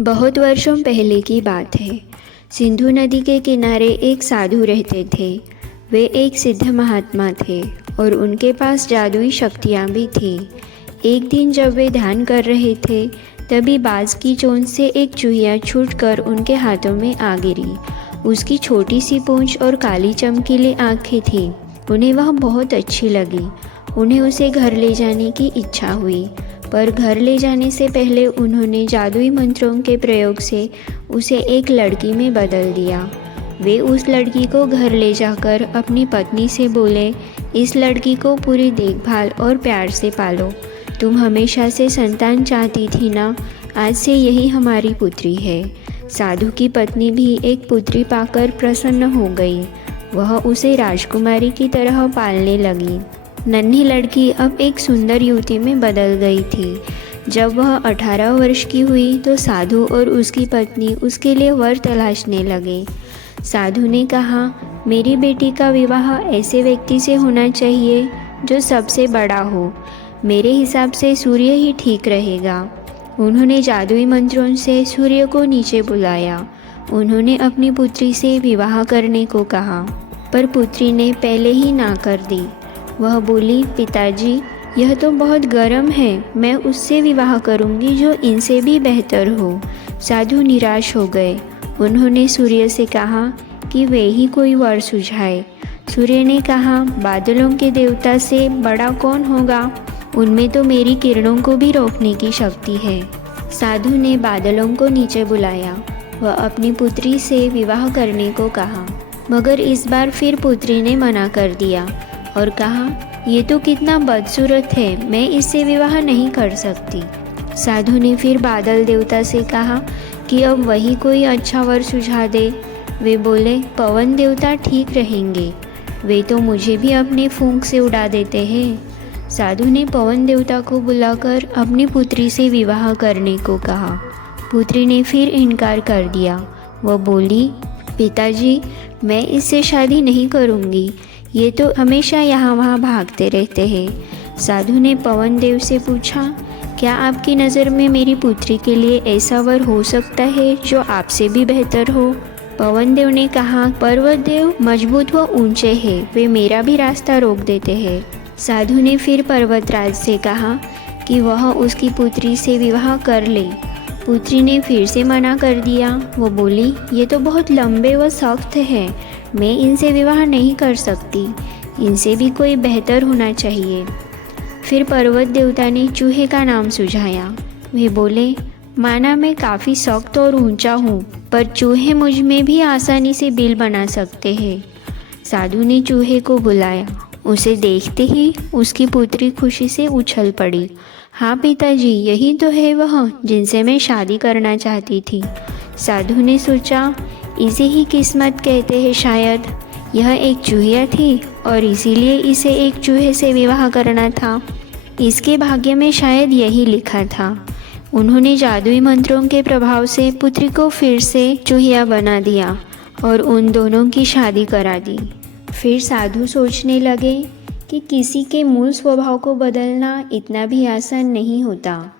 बहुत वर्षों पहले की बात है। सिंधु नदी के किनारे एक साधु रहते थे। वे एक सिद्ध महात्मा थे और उनके पास जादुई शक्तियाँ भी थीं। एक दिन जब वे ध्यान कर रहे थे, तभी बाज की चोंच से एक चूहिया छूटकर उनके हाथों में आ गिरी। उसकी छोटी सी पूंछ और काली चमकीली आँखें थीं। उन्हें वह बहुत अच्छी लगी। उन्हें उसे घर ले जाने की इच्छा हुई, पर घर ले जाने से पहले उन्होंने जादुई मंत्रों के प्रयोग से उसे एक लड़की में बदल दिया। वे उस लड़की को घर ले जाकर अपनी पत्नी से बोले, इस लड़की को पूरी देखभाल और प्यार से पालो। तुम हमेशा से संतान चाहती थी ना, आज से यही हमारी पुत्री है। साधु की पत्नी भी एक पुत्री पाकर प्रसन्न हो गई। वह उसे राजकुमारी की तरह पालने लगी। नन्ही लड़की अब एक सुंदर युवती में बदल गई थी। जब वह 18 वर्ष की हुई तो साधु और उसकी पत्नी उसके लिए वर तलाशने लगे। साधु ने कहा, मेरी बेटी का विवाह ऐसे व्यक्ति से होना चाहिए जो सबसे बड़ा हो। मेरे हिसाब से सूर्य ही ठीक रहेगा। उन्होंने जादुई मंत्रों से सूर्य को नीचे बुलाया। उन्होंने अपनी पुत्री से विवाह करने को कहा, पर पुत्री ने पहले ही ना कर दी। वह बोली, पिताजी, यह तो बहुत गर्म है। मैं उससे विवाह करूंगी जो इनसे भी बेहतर हो। साधु निराश हो गए। उन्होंने सूर्य से कहा कि वे ही कोई वर सुझाए। सूर्य ने कहा, बादलों के देवता से बड़ा कौन होगा? उनमें तो मेरी किरणों को भी रोकने की शक्ति है। साधु ने बादलों को नीचे बुलाया। वह अपनी पुत्री से विवाह करने को कहा, मगर इस बार फिर पुत्री ने मना कर दिया और कहा, ये तो कितना बदसूरत है, मैं इससे विवाह नहीं कर सकती। साधु ने फिर बादल देवता से कहा कि अब वही कोई अच्छा वर सुझा दे। वे बोले, पवन देवता ठीक रहेंगे। वे तो मुझे भी अपने फूंक से उड़ा देते हैं। साधु ने पवन देवता को बुलाकर अपनी पुत्री से विवाह करने को कहा। पुत्री ने फिर इनकार कर दिया। वह बोली, पिताजी, मैं इससे शादी नहीं करूँगी। ये तो हमेशा यहाँ वहाँ भागते रहते हैं। साधु ने पवन देव से पूछा, क्या आपकी नज़र में मेरी पुत्री के लिए ऐसा वर हो सकता है जो आपसे भी बेहतर हो? पवन देव ने कहा, पर्वत देव मजबूत व ऊंचे हैं, वे मेरा भी रास्ता रोक देते हैं। साधु ने फिर पर्वतराज से कहा कि वह उसकी पुत्री से विवाह कर ले। पुत्री ने फिर से मना कर दिया। वो बोली, ये तो बहुत लंबे व सख्त हैं, मैं इनसे विवाह नहीं कर सकती। इनसे भी कोई बेहतर होना चाहिए। फिर पर्वत देवता ने चूहे का नाम सुझाया। वे बोले, माना मैं काफ़ी सख्त और ऊंचा हूँ, पर चूहे मुझ में भी आसानी से बिल बना सकते हैं। साधु ने चूहे को बुलाया। उसे देखते ही उसकी पुत्री खुशी से उछल पड़ी। हाँ पिताजी, यही तो है वह जिनसे मैं शादी करना चाहती थी। साधु ने सोचा, इसे ही किस्मत कहते हैं शायद। यह एक चूहिया थी और इसीलिए इसे एक चूहे से विवाह करना था। इसके भाग्य में शायद यही लिखा था। उन्होंने जादुई मंत्रों के प्रभाव से पुत्री को फिर से चूहिया बना दिया और उन दोनों की शादी करा दी। फिर साधु सोचने लगे कि किसी के मूल स्वभाव को बदलना इतना भी आसान नहीं होता।